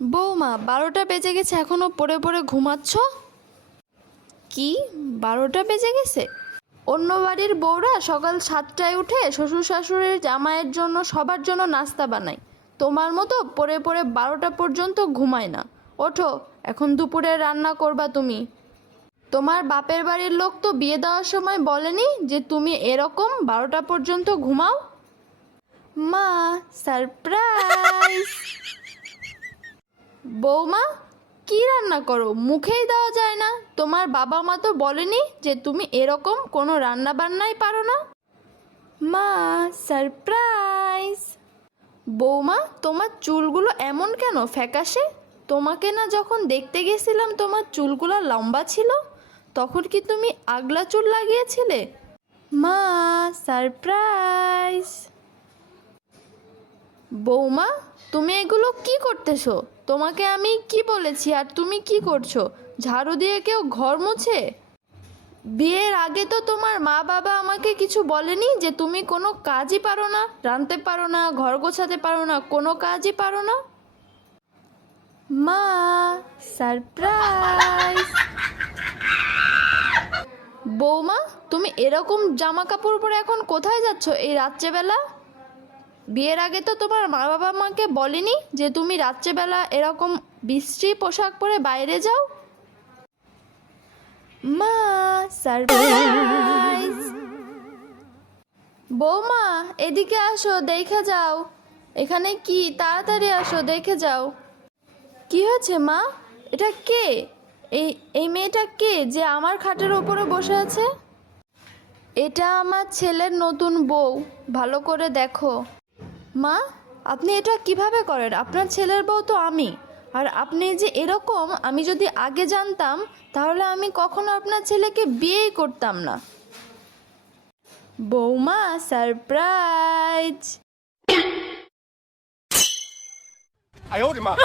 বৌমা 12টা বেজে গেছে, এখনো পড়ে পড়ে ঘুমাচ্ছ? কি 12টা বেজে গেছে? অন্য বাড়ির বউরা সকাল 7টায় উঠে শ্বশুর শাশুড়ির জামাইয়ের জন্য সবার জন্য নাস্তা বানায়, তোমার মতো পড়ে পড়ে 12টা পর্যন্ত ঘুমায় না। ওঠো, এখন দুপুরে রান্না করবা তুমি। তোমার বাপের বাড়ির লোক তো বিয়ে দেওয়ার সময় বলেনি যে তুমি এরকম 12টা পর্যন্ত ঘুমাও? মা, সারপ্রাইজ! বৌমা, কি রান্না করো? মুখেই দেওয়া যায় না। তোমার বাবা মা তো বলেনি যে তুমি এরকম কোনো রান্না বান্নাই পারো না? মা, সারপ্রাইজ! বৌমা, তোমার চুলগুলো এমন কেন ফ্যাকাশে? তোমাকে না যখন দেখতে গেছিলাম তোমার চুলগুলো লম্বা ছিল, তখন কি তুমি আগলা চুল লাগিয়েছিলে? মা, সারপ্রাইজ! বৌমা, তুমি এগুলো কি করতেছো? তোমাকে আমি কি বলেছি আর তুমি কি করছো? ঝাড়ু দিয়ে কেউ ঘর মোছে? বিয়ের আগে তো তোমার মা বাবা আমাকে কিছু বলেনি যে তুমি কোনো কাজই পারো না, রাঁধতে পারো না, ঘর গোছাতে পারো না, কোনো কাজই পারো না? মা, সারপ্রাইজ! বৌমা, তুমি এরকম জামা কাপড় পরে এখন কোথায় যাচ্ছ এই রাত্রেবেলা? বিয়ের আগে তো তোমার মা বাবা আমাকে বলেনি যে তুমি রাত্রেবেলা এরকম বিশ্রী পোশাক পরে বাইরে যাও? মা, সারপ্রাইজ! বৌমা, এদিকে আসো, দেখে যাও। এখানে কি, তাড়াতাড়ি আসো, দেখে যাও। কি হয়েছে মা? এটা কে? এই এই মেয়েটা কে যে আমার খাটের ওপরে বসে আছে? এটা আমার ছেলের নতুন বউ, ভালো করে দেখো। মা, আপনি এটা কিভাবে করেন? আপনার ছেলের বউ তো আমি। আর আপনি যে এরকম, আমি যদি আগে জানতাম তাহলে আমি কখনো আপনার ছেলেকে বিয়েই করতাম না। বৌমা, সারপ্রাইজ! 哎呦我的妈！